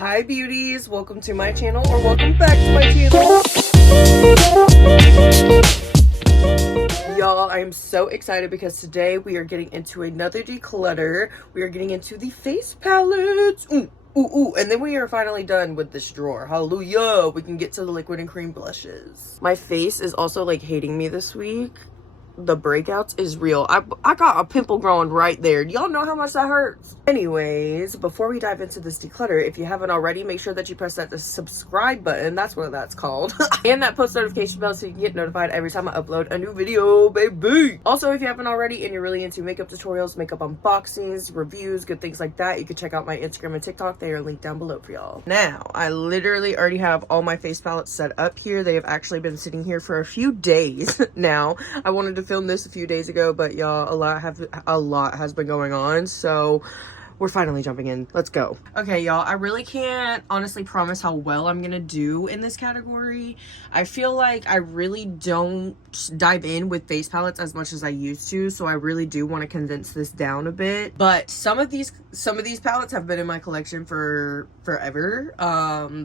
Hi beauties, welcome to my channel, or welcome back to my channel. Y'all, I am so excited because today we are getting into another declutter. We are getting into the face palettes. Ooh, and then we are finally done with this drawer. Hallelujah, we can get to the liquid and cream blushes. My face is also like hating me this week. The breakouts is real. I got a pimple growing right there. Y'all know how much that hurts. Anyways, before we dive into this declutter, if you haven't already, make sure that you press that subscribe button. That's what that's called. And that post notification bell so you can get notified every time I upload a new video, baby. Also, if you haven't already and you're really into makeup tutorials, makeup unboxings, reviews, good things like that, you can check out my Instagram and TikTok. They are linked down below for y'all. Now, I literally already have all my face palettes set up here. They have actually been sitting here for a few days now. I wanted to film this a few days ago, but y'all, a lot has been going on, so we're finally jumping in. Let's go. Okay, y'all, I really can't honestly promise how well I'm gonna do in this category. I feel like I really don't dive in with face palettes as much as I used to, so I really do want to condense this down a bit. But some of these palettes have been in my collection for forever.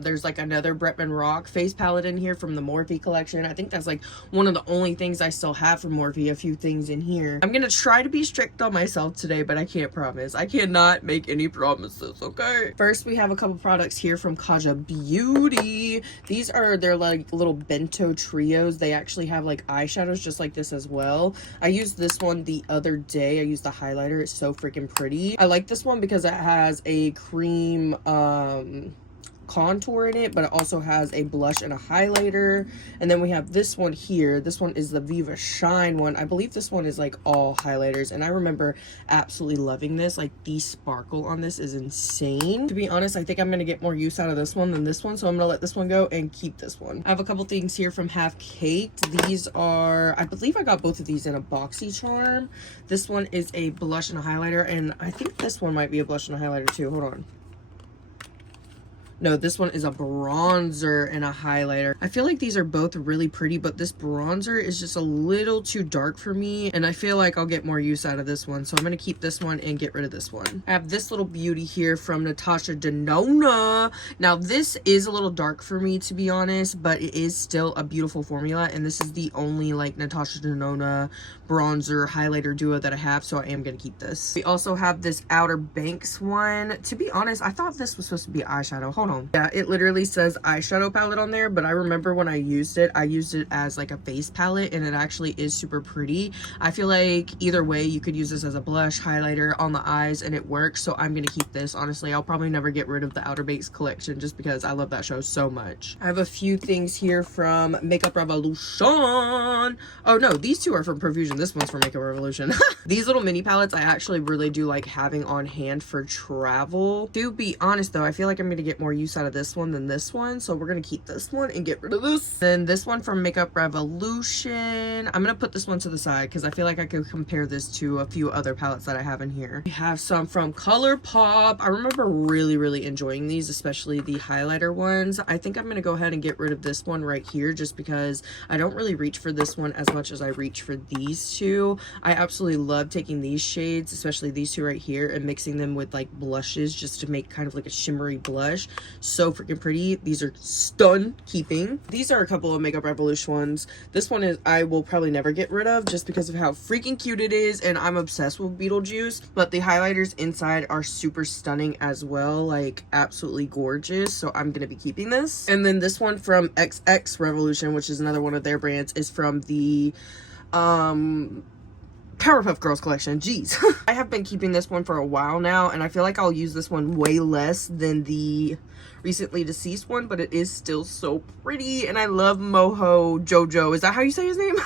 There's like another Bretman Rock face palette in here from the Morphe collection. I think that's like one of the only things I still have from Morphe, a few things in here. I'm gonna try to be strict on myself today, but I can't promise. I cannot make any promises, okay? First, we have a couple products here from Kaja Beauty. These are their like little bento trios. They actually have like eyeshadows just like this as well. I used this one the other day. I used the highlighter. It's so freaking pretty. I like this one because it has a cream contour in it, but it also has a blush and a highlighter. And then we have this one here. This one is the Viva Shine one. I believe this one is like all highlighters, and I remember absolutely loving this. Like, the sparkle on this is insane. To be honest, I think I'm gonna get more use out of this one than this one, so I'm gonna let this one go and keep this one. I have a couple things here from Half Caked. These are, I believe I got both of these in a BoxyCharm. This one is a blush and a highlighter, and I think this one might be a blush and a highlighter too. Hold on. No, this one is a bronzer and a highlighter. I feel like these are both really pretty, but this bronzer is just a little too dark for me, and I feel like I'll get more use out of this one, so I'm gonna keep this one and get rid of this one. I have this little beauty here from Natasha Denona. Now, this is a little dark for me, to be honest, but it is still a beautiful formula, and this is the only like Natasha Denona bronzer highlighter duo that I have, so I am gonna keep this. We also have this Outer Banks one. To be honest, I thought this was supposed to be eyeshadow. Hold on. Yeah, it literally says eyeshadow palette on there, but I remember when I used it as like a face palette, and it actually is super pretty. I feel like either way you could use this as a blush, highlighter on the eyes, and it works, so I'm gonna keep this. Honestly, I'll probably never get rid of the Outer Banks collection just because I love that show so much. I have a few things here from Makeup Revolution. Oh no, these two are from Profusion. This one's from Makeup Revolution. These little mini palettes I actually really do like having on hand for travel. To be honest though, I feel like I'm gonna get more use out of this one than this one, so we're gonna keep this one and get rid of this. Then this one from Makeup Revolution, I'm gonna put this one to the side because I feel like I could compare this to a few other palettes that I have in here. We have some from ColourPop. I remember really enjoying these, especially the highlighter ones. I think I'm gonna go ahead and get rid of this one right here just because I don't really reach for this one as much as I reach for these two. I absolutely love taking these shades, especially these two right here, and mixing them with like blushes just to make kind of like a shimmery blush. So freaking pretty. These are stun keeping. These are a couple of Makeup Revolution ones. This one is I will probably never get rid of just because of how freaking cute it is, and I'm obsessed with Beetlejuice. But the highlighters inside are super stunning as well, like absolutely gorgeous, so I'm gonna be keeping this. And then this one from XX Revolution, which is another one of their brands, is from the Powerpuff Girls collection. Jeez. I have been keeping this one for a while now, and I feel like I'll use this one way less than the recently deceased one, but it is still so pretty, and I love Moho Jojo. Is that how you say his name?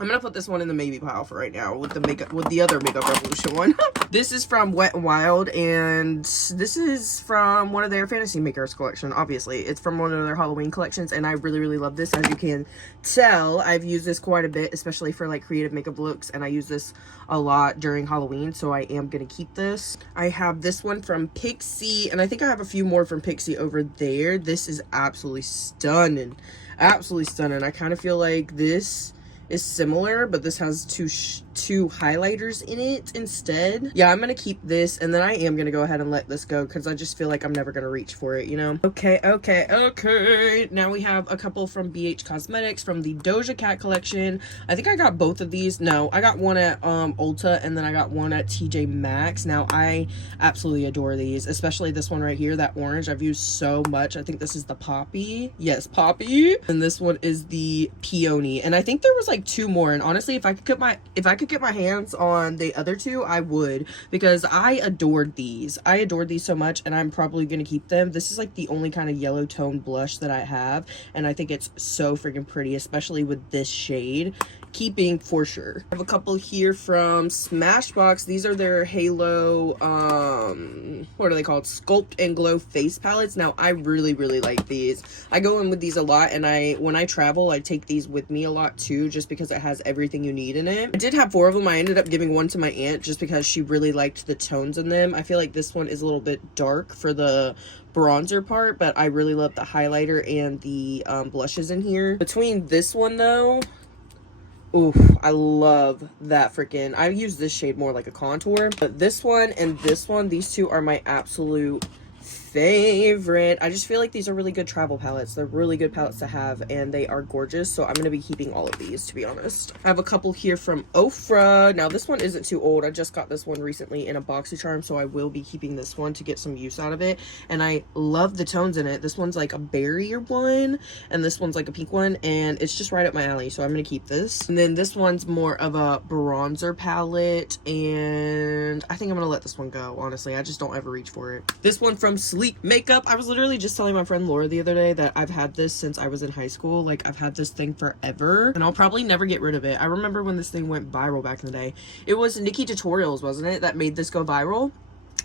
I'm gonna put this one in the maybe pile for right now with the other Makeup Revolution one. This is from Wet n Wild, and this is from one of their Fantasy Makers collection. Obviously, it's from one of their Halloween collections, and I really love this. As you can tell, I've used this quite a bit, especially for like creative makeup looks, and I use this a lot during Halloween, so I am gonna keep this. I have this one from Pixie, and I think I have a few more from Pixie over there. This is absolutely stunning. Absolutely stunning. I kind of feel like this is similar, but this has two 2 highlighters in it instead. Yeah, I'm gonna keep this, and then I am gonna go ahead and let this go because I just feel like I'm never gonna reach for it, you know? Okay. Now we have a couple from BH Cosmetics from the Doja Cat collection. I think I got both of these. No, I got one at Ulta, and then I got one at TJ Maxx. Now, I absolutely adore these, especially this one right here, that orange. I've used so much. I think this is the Poppy. Yes, Poppy. And this one is the Peony. And I think there was like 2 more. And honestly, if I could get my hands on the other 2, I would, because I adored these. I adored these so much, and I'm probably gonna keep them. This is like the only kind of yellow tone blush that I have, and I think it's so freaking pretty, especially with this shade. Keeping for sure. I have a couple here from Smashbox. These are their Halo, what are they called? Sculpt and Glow face palettes. Now, I really like these. I go in with these a lot, and when I travel, I take these with me a lot too, just because it has everything you need in it. I did have 4 of them. I ended up giving one to my aunt just because she really liked the tones in them. I feel like this one is a little bit dark for the bronzer part, but I really love the highlighter and the blushes in here. Between this one though, ooh, I love that freaking, I use this shade more like a contour, but this one and this one, these 2 are my absolute favorite. I just feel like these are really good travel palettes. They're really good palettes to have, and they are gorgeous, so I'm gonna be keeping all of these, to be honest. I have a couple here from Ofra. Now, this one isn't too old. I just got this one recently in a BoxyCharm, so I will be keeping this one to get some use out of it, and I love the tones in it. This one's like a berry one, and this one's like a pink one, and it's just right up my alley, so I'm gonna keep this. And then this one's more of a bronzer palette, and I think I'm gonna let this one go, honestly. I just don't ever reach for it. This one from Sleep Makeup. I was literally just telling my friend Laura the other day that I've had this since I was in high school. Like, I've had this thing forever, and I'll probably never get rid of it. I remember when this thing went viral back in the day. It was Nikki Tutorials, wasn't it, that made this go viral?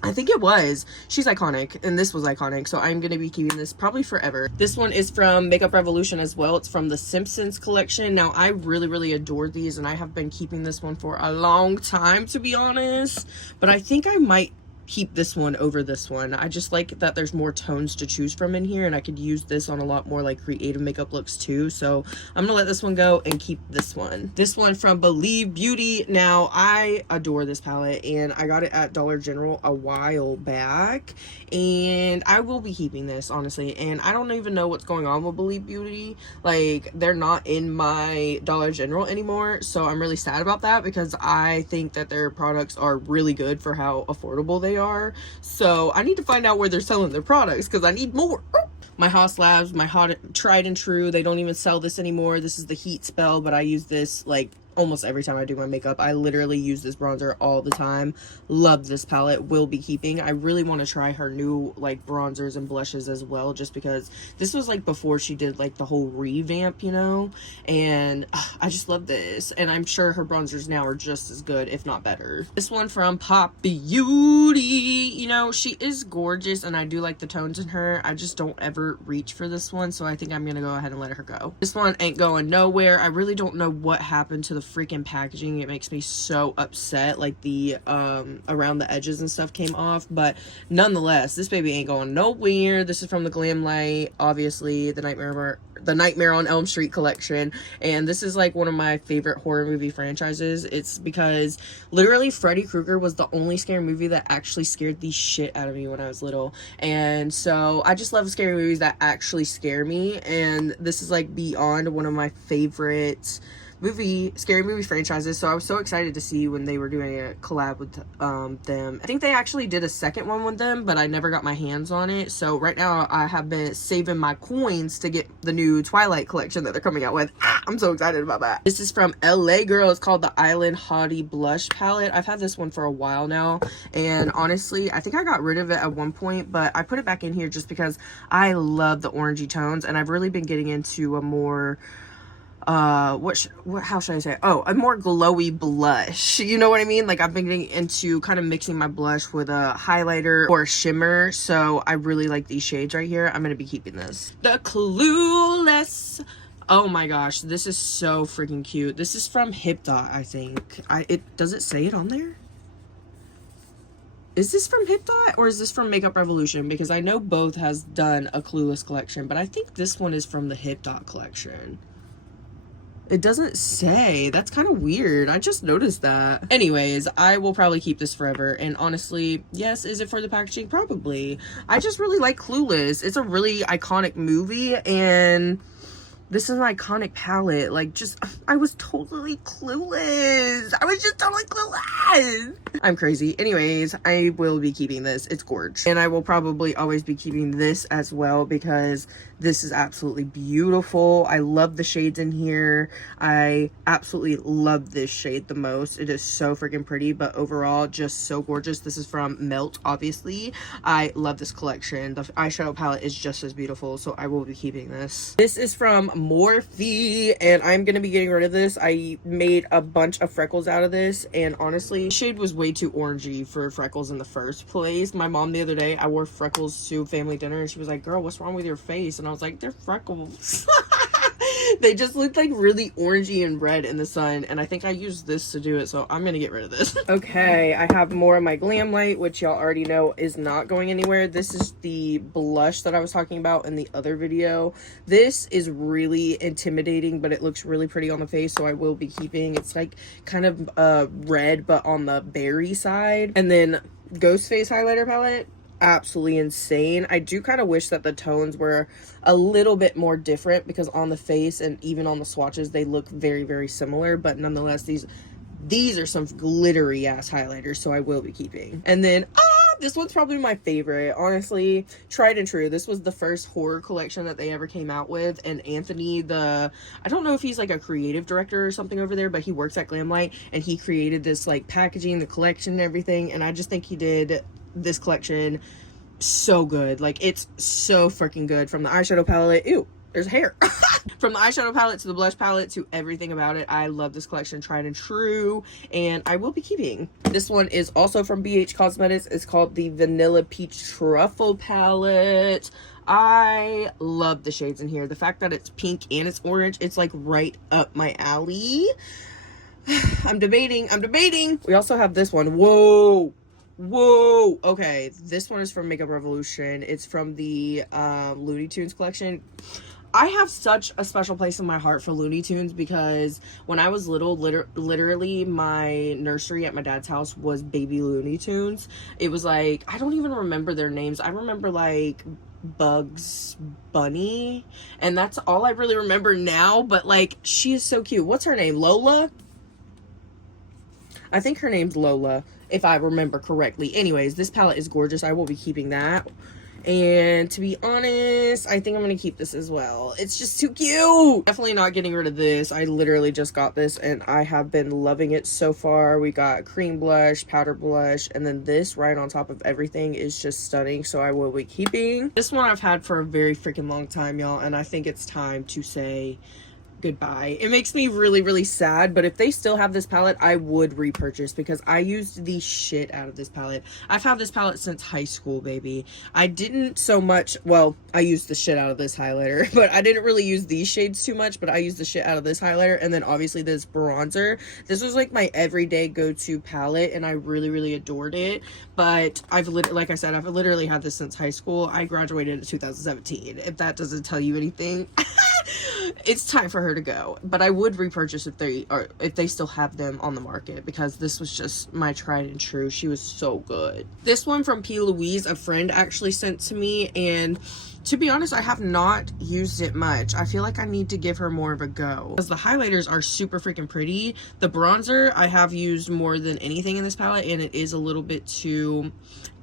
I think it was. She's iconic, and this was iconic, so I'm going to be keeping this probably forever. This one is from Makeup Revolution as well. It's from the Simpsons collection. Now, I really adore these, and I have been keeping this one for a long time, to be honest, but I think I might keep this one over this one. I just like that there's more tones to choose from in here, and I could use this on a lot more like creative makeup looks too, so I'm gonna let this one go and keep this one. This one from Believe Beauty. Now, I adore this palette, and I got it at Dollar General a while back, and I will be keeping this, honestly. And I don't even know what's going on with Believe Beauty. Like, they're not in my Dollar General anymore, so I'm really sad about that, because I think that their products are really good for how affordable they are. So I need to find out where they're selling their products, because I need more. My Haus Labs, my hot tried and true, they don't even sell this anymore. This is the Heat Spell, but I use this like almost every time I do my makeup. I literally use this bronzer all the time. Love this palette. Will be keeping. I really want to try her new like bronzers and blushes as well, just because this was like before she did like the whole revamp, you know, and I just love this, and I'm sure her bronzers now are just as good, if not better. This one from Pop Beauty, you know, she is gorgeous, and I do like the tones in her. I just don't ever reach for this one, so I think I'm gonna go ahead and let her go. This one ain't going nowhere. I really don't know what happened to the freaking packaging. It makes me so upset. Like, the around the edges and stuff came off, but nonetheless, this baby ain't going nowhere. This is from the Glam Light, obviously, the Nightmare on Elm Street collection, and this is like one of my favorite horror movie franchises. It's because literally Freddy Krueger was the only scary movie that actually scared the shit out of me when I was little, and so I just love scary movies that actually scare me, and this is like beyond one of my favorite scary movie franchises. So I was so excited to see when they were doing a collab with them. I think they actually did a second one with them, but I never got my hands on it. So right now I have been saving my coins to get the new Twilight collection that they're coming out with. I'm so excited about that. This is from LA Girl. It's called the Island Haughty Blush Palette. I've had this one for a while now, and honestly, I think I got rid of it at one point, but I put it back in here just because I love the orangey tones, and I've really been getting into a more how should I say? Oh, a more glowy blush. You know what I mean? Like, I've been getting into kind of mixing my blush with a highlighter or a shimmer. So I really like these shades right here. I'm going to be keeping this. The Clueless. Oh my gosh, this is so freaking cute. This is from Hip Dot, I think. Does it say it on there? Is this from Hip Dot or is this from Makeup Revolution? Because I know both has done a Clueless collection, but I think this one is from the Hip Dot collection. It doesn't say. That's kind of weird. I just noticed that. Anyways, I will probably keep this forever. And honestly, yes, is it for the packaging? Probably. I just really like Clueless. It's a really iconic movie, and this is an iconic palette. Like, just, I was totally clueless. I was just totally clueless. I'm crazy. Anyways, I will be keeping this. It's gorgeous. And I will probably always be keeping this as well because this is absolutely beautiful. I love the shades in here. I absolutely love this shade the most. It is so freaking pretty, but overall, just so gorgeous. This is from Melt, obviously. I love this collection. The eyeshadow palette is just as beautiful, so I will be keeping this. This is from Morphe, and I'm gonna be getting rid of this. I made a bunch of freckles out of this, and honestly, the shade was way too orangey for freckles in the first place. My mom the other day, I wore freckles to family dinner, and she was like, girl, what's wrong with your face? And I was like, they're freckles. They just looked like really orangey and red in the sun, and I think I used this to do it, so I'm gonna get rid of this. Okay, I have more of my Glam Light, which y'all already know is not going anywhere. This is the blush that I was talking about in the other video. This is really intimidating, but it looks really pretty on the face, so I will be keeping. It's like kind of red, but on the berry side. And then Ghost Face highlighter palette, absolutely insane. I do kind of wish that the tones were a little bit more different, because on the face and even on the swatches they look very, very similar, but nonetheless these are some glittery ass highlighters, so I will be keeping. And then this one's probably my favorite, honestly. Tried and True. This was the first horror collection that they ever came out with, and Anthony, I don't know if he's like a creative director or something over there, but he works at Glamlight, and he created this like packaging, the collection and everything, and I just think he did this collection so good. Like, it's so freaking good. From the eyeshadow palette, ew, there's hair. From the eyeshadow palette to the blush palette to everything about it, I love this collection. Tried and True, and I will be keeping. This one is also from BH Cosmetics. It's called the Vanilla Peach Truffle palette. I love the shades in here. The fact that it's pink and it's orange, it's like right up my alley. I'm debating. We also have this one. Whoa, okay, this one is from Makeup Revolution. It's from the Looney Tunes collection. I have such a special place in my heart for Looney Tunes, because when I was little, literally my nursery at my dad's house was Baby Looney Tunes. It was like, I don't even remember their names. I remember like Bugs Bunny, and that's all I really remember now, but like, she is so cute. What's her name? Lola? I think her name's Lola, if I remember correctly. Anyways, this palette is gorgeous. I will be keeping that. And to be honest, I think I'm going to keep this as well. It's just too cute. Definitely not getting rid of this. I literally just got this and I have been loving it so far. We got cream blush, powder blush, and then this right on top of everything is just stunning. So I will be keeping. This one I've had for a very freaking long time, y'all. And I think it's time to say goodbye. It makes me really, really sad, but if they still have this palette, I would repurchase, because I used the shit out of this palette. I've had this palette since high school, baby. I didn't so much, well, I used the shit out of this highlighter, but I didn't really use these shades too much, but I used the shit out of this highlighter, and then obviously this bronzer. This was like my everyday go-to palette, and I really, really adored it, but like I said, I've literally had this since high school. I graduated in 2017, if that doesn't tell you anything. It's time for her to go, but I would repurchase if they still have them on the market, because this was just my tried and true. She was so good. This one from P. Louise, a friend actually sent to me, and to be honest, I have not used it much. I feel like I need to give her more of a go, because the highlighters are super freaking pretty. The bronzer I have used more than anything in this palette, and it is a little bit too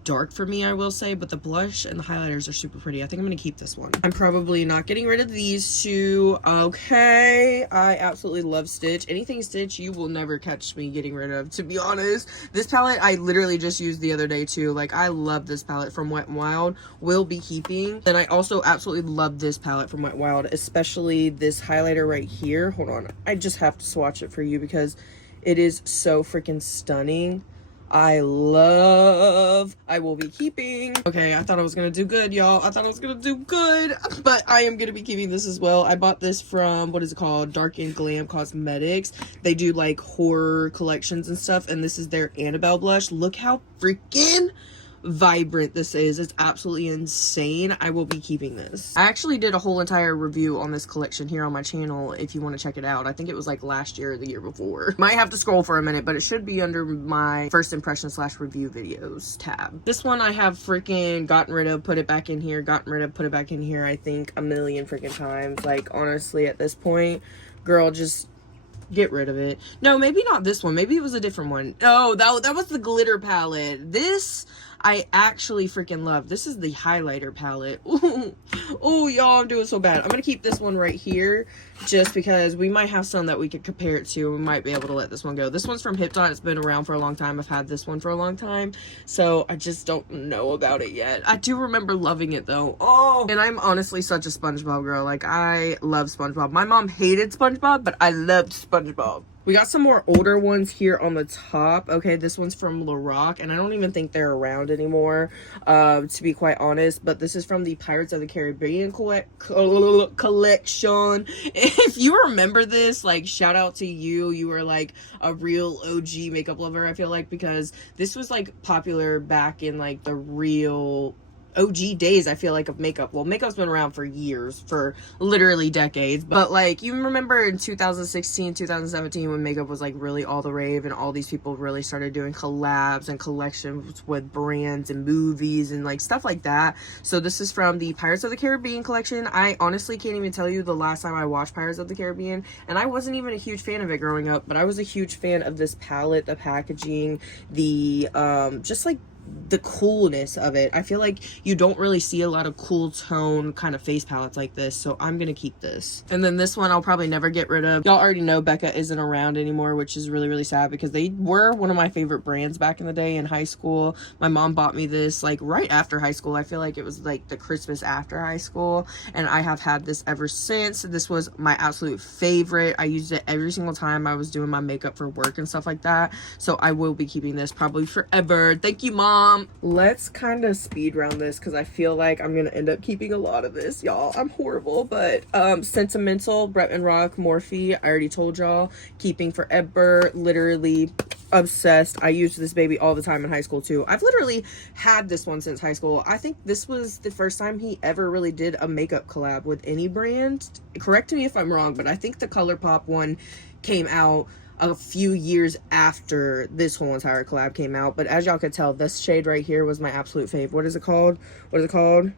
dark for me, I will say, but the blush and the highlighters are super pretty. I think I'm gonna keep this one. I'm probably not getting rid of these two. Okay, I absolutely love Stitch. Anything Stitch, you will never catch me getting rid of, to be honest. This palette I literally just used the other day too. Like, I love this palette from Wet n Wild. Will be keeping. Then I also absolutely love this palette from Wet n Wild, especially this highlighter right here. Hold on, I just have to swatch it for you because it is so freaking stunning. I will be keeping. Okay, I thought I was gonna do good, y'all. I thought I was gonna do good, but I am gonna be keeping this as well. I bought this from, what is it called? Dark and Glam Cosmetics. They do like horror collections and stuff, and this is their Annabelle blush. Look how freaking vibrant this is. It's absolutely insane. I will be keeping this. I actually did a whole entire review on this collection here on my channel if you want to check it out. I think it was like last year or the year before. Might have to scroll for a minute, but it should be under my first impression / review videos tab. This one I have freaking gotten rid of, put it back in here, gotten rid of, put it back in here, I think a million freaking times. Like, honestly, at this point, girl, just get rid of it. No, maybe not this one. Maybe it was a different one. Oh, that was the glitter palette. This I actually freaking love. This is the highlighter palette. Oh, y'all, I'm doing so bad. I'm gonna keep this one right here just because we might have some that we could compare it to. We might be able to let this one go. This one's from Hipdot. It's been around for a long time. I've had this one for a long time, so I just don't know about it yet. I do remember loving it though. Oh, and I'm honestly such a SpongeBob girl. Like, I love SpongeBob. My mom hated SpongeBob, but I loved SpongeBob. We got some more older ones here on the top. Okay, this one's from Lorac, and I don't even think they're around anymore, to be quite honest. But this is from the Pirates of the Caribbean collection. If you remember this, like, shout out to you. You were like a real OG makeup lover, I feel like, because this was like popular back in like the real OG days, I feel like, of makeup. Well, makeup's been around for years, for literally decades, but like, you remember in 2016, 2017 when makeup was like really all the rave and all these people really started doing collabs and collections with brands and movies and like stuff like that. So this is from the Pirates of the Caribbean collection. I honestly can't even tell you the last time I watched Pirates of the Caribbean, and I wasn't even a huge fan of it growing up, but I was a huge fan of this palette, the packaging, the just like the coolness of it. I feel like you don't really see a lot of cool tone kind of face palettes like this, so I'm gonna keep this. And then this one I'll probably never get rid of. Y'all already know Becca isn't around anymore, which is really, really sad because they were one of my favorite brands back in the day in high school. My mom bought me this like right after high school. I feel like it was like the Christmas after high school, and I have had this ever since. This was my absolute favorite. I used it every single time I was doing my makeup for work and stuff like that, so I will be keeping this probably forever. Thank you, Mom. Let's kind of speed round this because I feel like I'm gonna end up keeping a lot of this, y'all. I'm horrible, but Sentimental Bretman Rock Morphe, I already told y'all, keeping forever. Literally obsessed. I used this baby all the time in high school too. I've literally had this one since high school. I think this was the first time he ever really did a makeup collab with any brand. Correct me if I'm wrong, but I think the ColourPop one came out a few years after this whole entire collab came out. But as y'all could tell, this shade right here was my absolute fave. What is it called? What is it called?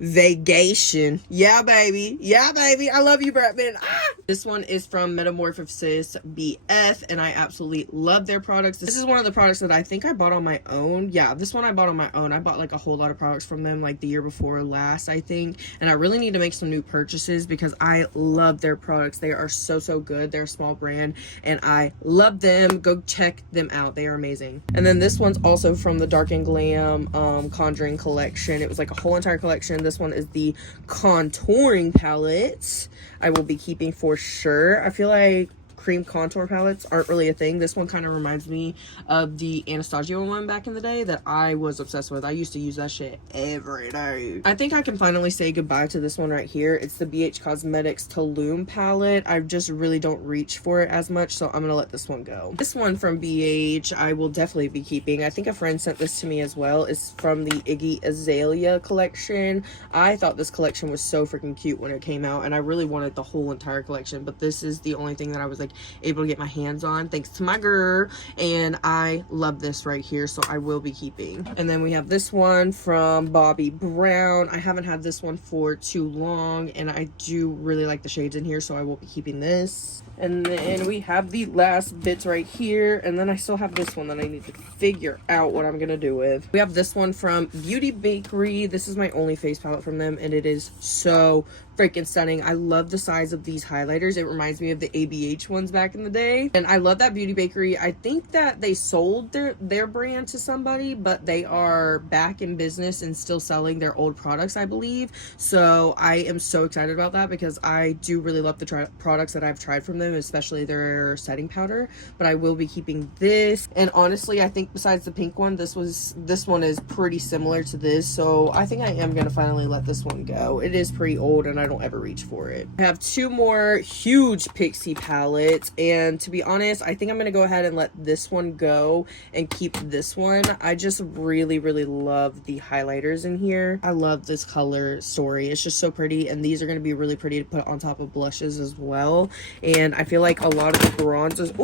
Vacation. Yeah, baby. Yeah, baby. I love you, Bretman. Ah! This one is from Metamorphosis BF, and I absolutely love their products. This is one of the products that I think I bought on my own. Yeah, this one I bought on my own. I bought like a whole lot of products from them like the year before last, I think. And I really need to make some new purchases because I love their products. They are so, so good. They're a small brand, and I love them. Go check them out. They are amazing. And then this one's also from the Dark and Glam Conjuring collection. It was like a whole entire collection. This one is the contouring palette. I will be keeping for sure. I feel like cream contour palettes aren't really a thing. This one kind of reminds me of the Anastasia one back in the day that I was obsessed with. I used to use that shit every day. I think I can finally say goodbye to this one right here. It's the BH Cosmetics Tulum palette. I just really don't reach for it as much, so I'm gonna let this one go. This one from BH I will definitely be keeping. I think a friend sent this to me as well. It's from the Iggy Azalea collection. I thought this collection was so freaking cute when it came out, and I really wanted the whole entire collection, but this is the only thing that I was like able to get my hands on thanks to my girl, and I love this right here, so I will be keeping. And then we have this one from Bobbi Brown. I haven't had this one for too long, and I do really like the shades in here, so I will be keeping this. And then we have the last bits right here, and then I still have this one that I need to figure out what I'm gonna do with. We have this one from Beauty Bakery. This is my only face palette from them, and it is so freaking stunning. I love the size of these highlighters. It reminds me of the ABH ones back in the day, and I love that Beauty Bakery. I think that they sold their brand to somebody, but they are back in business and still selling their old products, I believe. So I am so excited about that because I do really love the products that I've tried from them, especially their setting powder. But I will be keeping this, and honestly I think besides the pink one, this one is pretty similar to this, so I think I am gonna finally let this one go. It is pretty old and I don't ever reach for it. I have two more huge Pixie palettes. palette, and to be honest, I think I'm gonna go ahead and let this one go and keep this one. I just really love the highlighters in here. I love this color story. It's just so pretty, and these are gonna be really pretty to put on top of blushes as well. And I feel like a lot of the bronzers,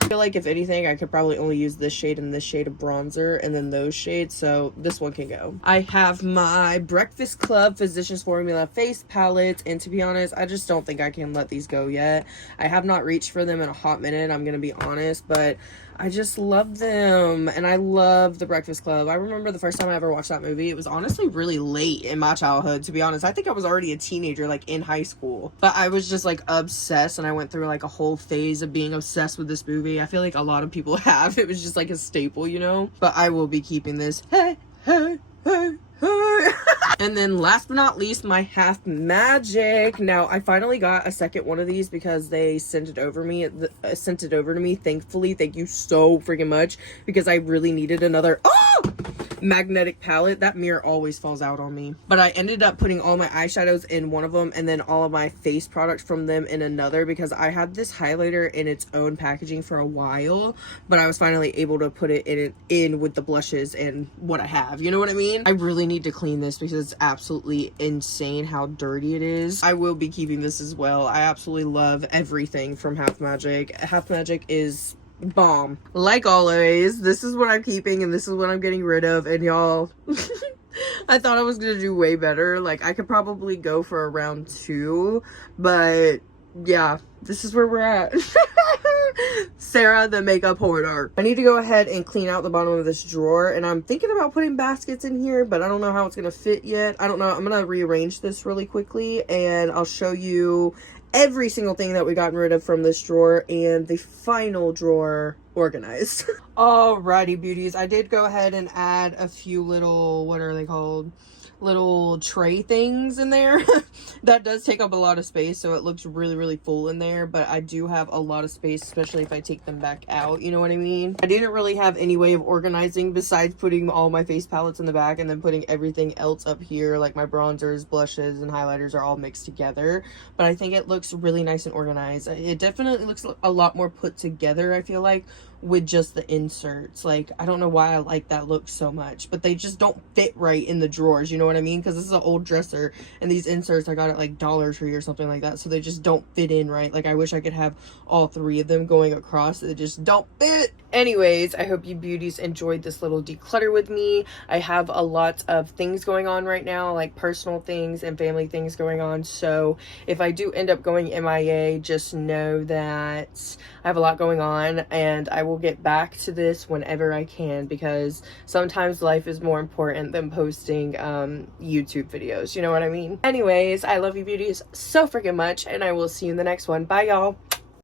I feel like if anything, I could probably only use this shade and this shade of bronzer and then those shades, so this one can go. I have my Breakfast Club Physicians Formula face palette, and to be honest, I just don't think I can let these go yet. I have not reached for them in a hot minute, I'm gonna be honest, but I just love them, and I love the Breakfast Club. I remember the first time I ever watched that movie, it was honestly really late in my childhood, to be honest. I think I was already a teenager, like in high school, but I was just like obsessed, and I went through like a whole phase of being obsessed with this movie. I feel like a lot of people have. It was just like a staple, you know, but I will be keeping this. Hey, hey, hey. And then last but not least, my Half Magic. Now I finally got a second one of these because they sent it over to me, thankfully. Thank you so freaking much, because I really needed another magnetic palette. That mirror always falls out on me, but I ended up putting all my eyeshadows in one of them and then all of my face products from them in another, because I had this highlighter in its own packaging for a while, but I was finally able to put it in with the blushes and what I have, you know what I mean? I really need to clean this because it's absolutely insane how dirty it is. I will be keeping this as well. I absolutely love everything from Half Magic. Half Magic is bomb. Like always, this is what I'm keeping and this is what I'm getting rid of, and y'all, I thought I was gonna do way better. Like, I could probably go for a round 2, but yeah, this is where we're at. Sarah the makeup hoarder. I need to go ahead and clean out the bottom of this drawer, and I'm thinking about putting baskets in here, but I don't know how it's gonna fit yet. I don't know. I'm gonna rearrange this really quickly and I'll show you every single thing that we gotten rid of from this drawer and the final drawer organized. Alrighty, beauties, I did go ahead and add a few little, what are they called, little tray things in there. That does take up a lot of space, so it looks really full in there, but I do have a lot of space, especially if I take them back out, you know what I mean? I didn't really have any way of organizing besides putting all my face palettes in the back and then putting everything else up here, like my bronzers, blushes, and highlighters are all mixed together, but I think it looks really nice and organized. It definitely looks a lot more put together, I feel like, with just the inserts. Like, I don't know why I like that look so much, but they just don't fit right in the drawers, you know what I mean? Because this is an old dresser, and these inserts I got at like Dollar Tree or something like that, so they just don't fit in right. Like, I wish I could have all 3 of them going across. They just don't fit. Anyways, I hope you beauties enjoyed this little declutter with me. I have a lot of things going on right now, like personal things and family things going on, so if I do end up going MIA, just know that I have a lot going on, and I will get back to this whenever I can, because sometimes life is more important than posting YouTube videos, you know what I mean? Anyways, I love you beauties so freaking much, and I will see you in the next one. Bye, y'all.